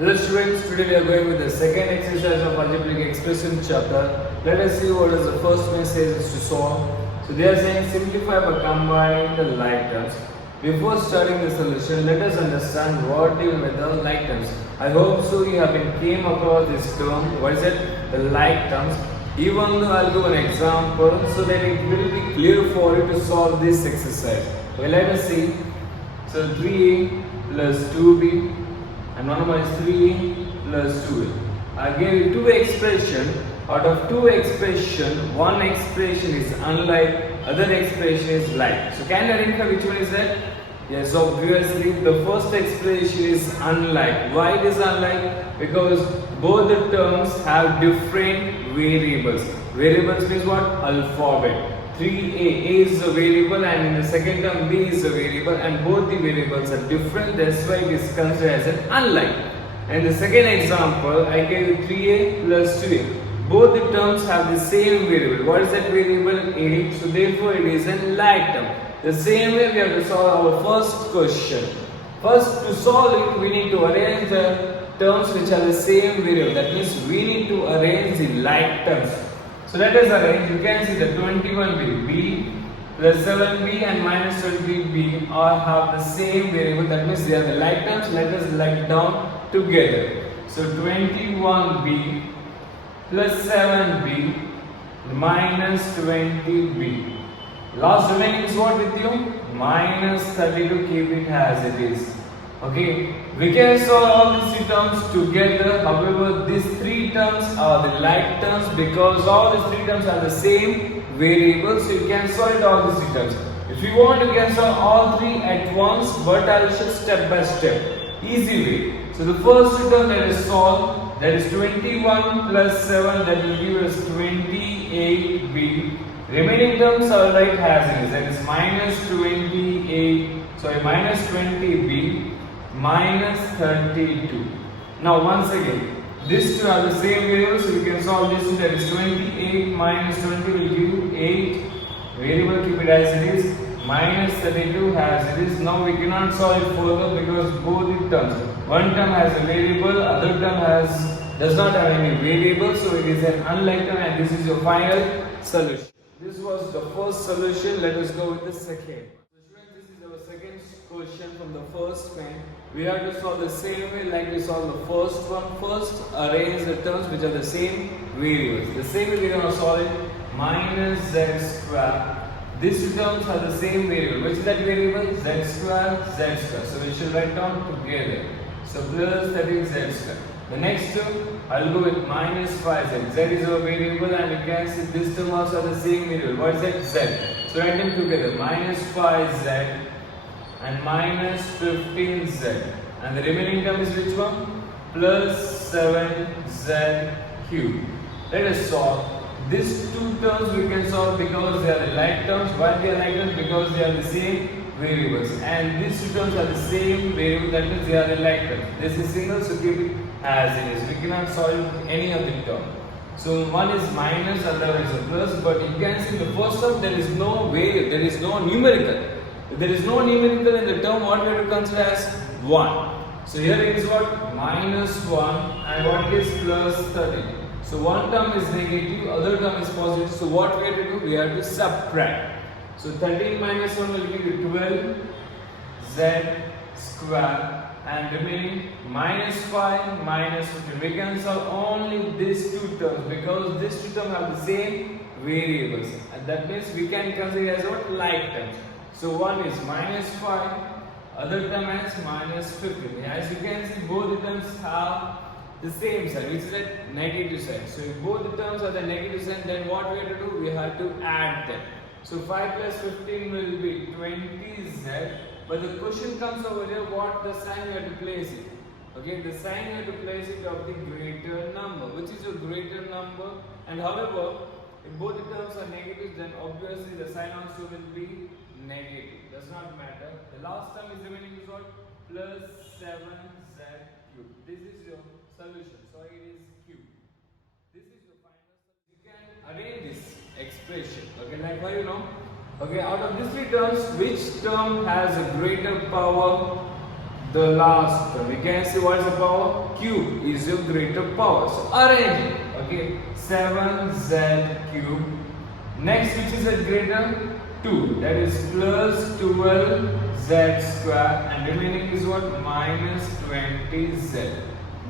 Hello students, today we are going with the second exercise of algebraic expression chapter. Let us see what is the first message is to solve. So they are saying simplify by combining the like terms. Before starting the solution, let us understand what do you mean by the like terms. I hope so you have been came across this term. What is it? The like terms. Even though I'll give an example so that it will be clear for you to solve this exercise. Okay, let us see. So 3a plus 2b and one more is 3a plus 2a. I gave you two expressions. Out of two expressions, one expression is unlike, other expression is like. So can you identify which one is that? Yes, obviously the first expression is unlike. Why it is unlike? Because both the terms have different variables. Variables means what? Alphabet. 3a is a variable and in the second term b is a variable and both the variables are different. That's why it is considered as an unlike. And the second example, I gave you 3a plus 2a. Both the terms have the same variable. What is that variable? A. So therefore it is a like term. The same way we have to solve our first question. First, to solve it, we need to arrange the terms which are the same variable. That means we need to arrange the like terms. So let us arrange. You can see the 21b, b plus 7b and minus 20b all have the same variable. That means they are the like terms. Let us like down together. So 21b plus 7b minus 20b. Last remaining is what with you? Minus 32. Keep it as it is. Okay, we can solve all these three terms together. However, these three terms are the like terms because all these three terms are the same variable. So you can solve all these three terms. If you want, you can solve all three at once, but I will show step by step. Easy way. So the first term that is solved, that is 21 plus 7, that will give us 28b. Remaining terms are like as it is, that is minus 20b minus 32. Now once again, these two are the same variables, so we can solve this. That is 28 minus 20 will give you 8. Variable, keep it as it is. Minus 32 as it is. Now we cannot solve it further because both the terms, one term has a variable, other term does not have any variable, so it is an unlike term and this is your final solution. This was the first solution. Let us go with the second. This is our second question from the first one. We have to solve the same way like we solved the first one. First, arrange the terms which are the same variables. The same way we are going to solve it. Minus z square. These two terms are the same variable. Which is that variable? Z square, z square. So we should write down together. So plus 13z square. The next term, I will go with minus 5z. Z is our variable and you can see this term also are the same variable. What is that? Z. So write them together. Minus 5z and minus 15z. And the remaining term is which one? Plus 7z cube. Let us solve. These two terms we can solve because they are the like terms. Why they are like terms? Because they are the same variables. And these two terms are the same variable, that means they are the like terms. This is single, so keep it as it is. We cannot solve any of the term. So one is minus, other is a plus, but you can see the first term there is no variable, there is no numerical. If there is no numerical in the term, what we have to consider as 1. So here it is what? Minus 1 and what is plus 30. So one term is negative, other term is positive. So what we have to do? We have to subtract. So 13 minus 1 will give you 12 z square and remaining minus 5 minus 15. We can solve only these two terms because these two terms have the same variables. And that means we can consider as what? Like terms. So one is minus 5, other term is minus 15. As you can see, both the terms have the same sign, which is at negative sign. So if both the terms are the negative sign, then what we have to do? We have to add them. So 5 plus 15 will be 20z. But the question comes over here, what the sign you have to place it. Okay, the sign you have to place it of the greater number. Which is your greater number? And however, if both the terms are negative, then obviously the sign also will be negative. Does not matter. The last term is remaining is what? Plus 7z cube. This is your solution. So it is cube. This is your final solution. You can arrange this expression. Okay, like how you know? Okay, out of these three terms, which term has a greater power the last term. You can see what is the power? Cube is your greater power. So arrange it. Okay, 7z cube. Next, which is a greater? 2. That is plus 12z square, and remaining is what? Minus 20z.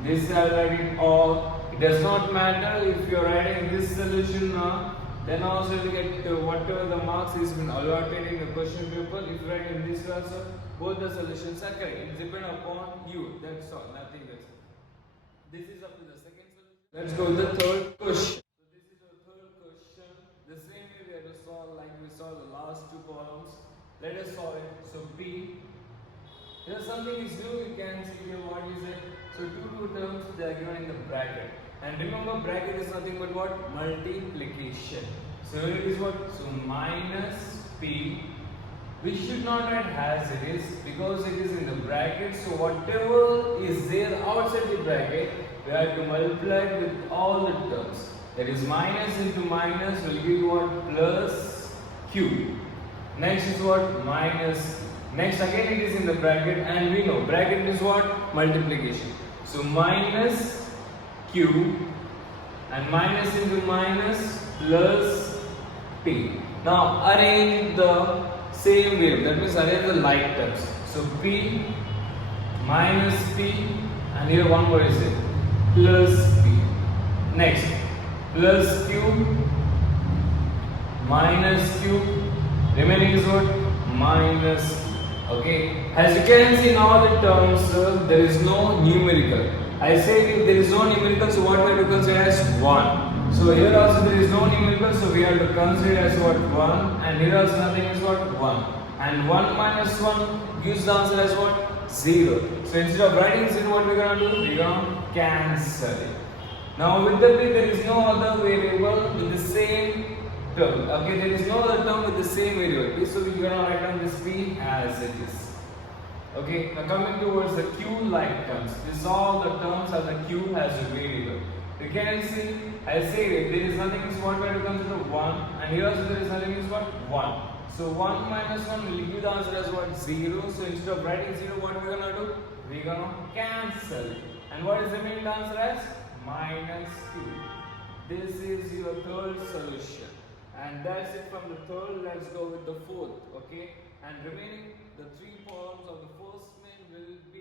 This I write it all. It does not matter if you are writing this solution now. Then also you get whatever the marks is been allotted in the question paper. If you write in this also, both the solutions are correct. It depends upon you. That's all. Nothing else. This is up to the second solution. Let's go to the third question. So this is your third question. The same way we have to solve like we saw the last two columns. Let us solve it. So B. Here something is new. You can see here what is it. So two terms they are given in the bracket. And remember, bracket is nothing but what? Multiplication. So it is what? So minus P. We should not write as it is because it is in the bracket. So whatever is there outside the bracket, we have to multiply with all the terms. That is minus into minus will give you what? Plus Q. Next is what? Minus. Next again it is in the bracket, and we know bracket is what? Multiplication. So minus Q and minus into minus plus P. Now arrange the same way, that means arrange the like terms. So P minus P, and here one more is it? Plus P. Next, plus Q minus Q, remaining is what? Minus Q. Okay, as you can see in all the terms, there is no numerical. I say if there is no numerical, so what we have to consider as 1. So here also there is no numerical, so we have to consider as what? 1. And here also nothing is what? 1. And 1 minus 1 gives the answer as what? 0. So instead of writing 0, what we are going to do? We are going to cancel it. Now with the P, there is no other variable with the same term. Okay, there is no other term with the same variable. So we are going to write down this P as it is. Okay, now coming towards the Q-like terms. This all the terms are the Q as a variable. You can see, I say if there is nothing is what we have to consider 1, and here also there is nothing is what? 1. So 1 minus 1 will give the answer as what? 0. So instead of writing 0, what we are going to do? We are going to cancel it. And what is the main answer as? Minus Q. This is your third solution. And that's it from the third. Let's go with the fourth. Okay, and remaining the three forms of the first main will be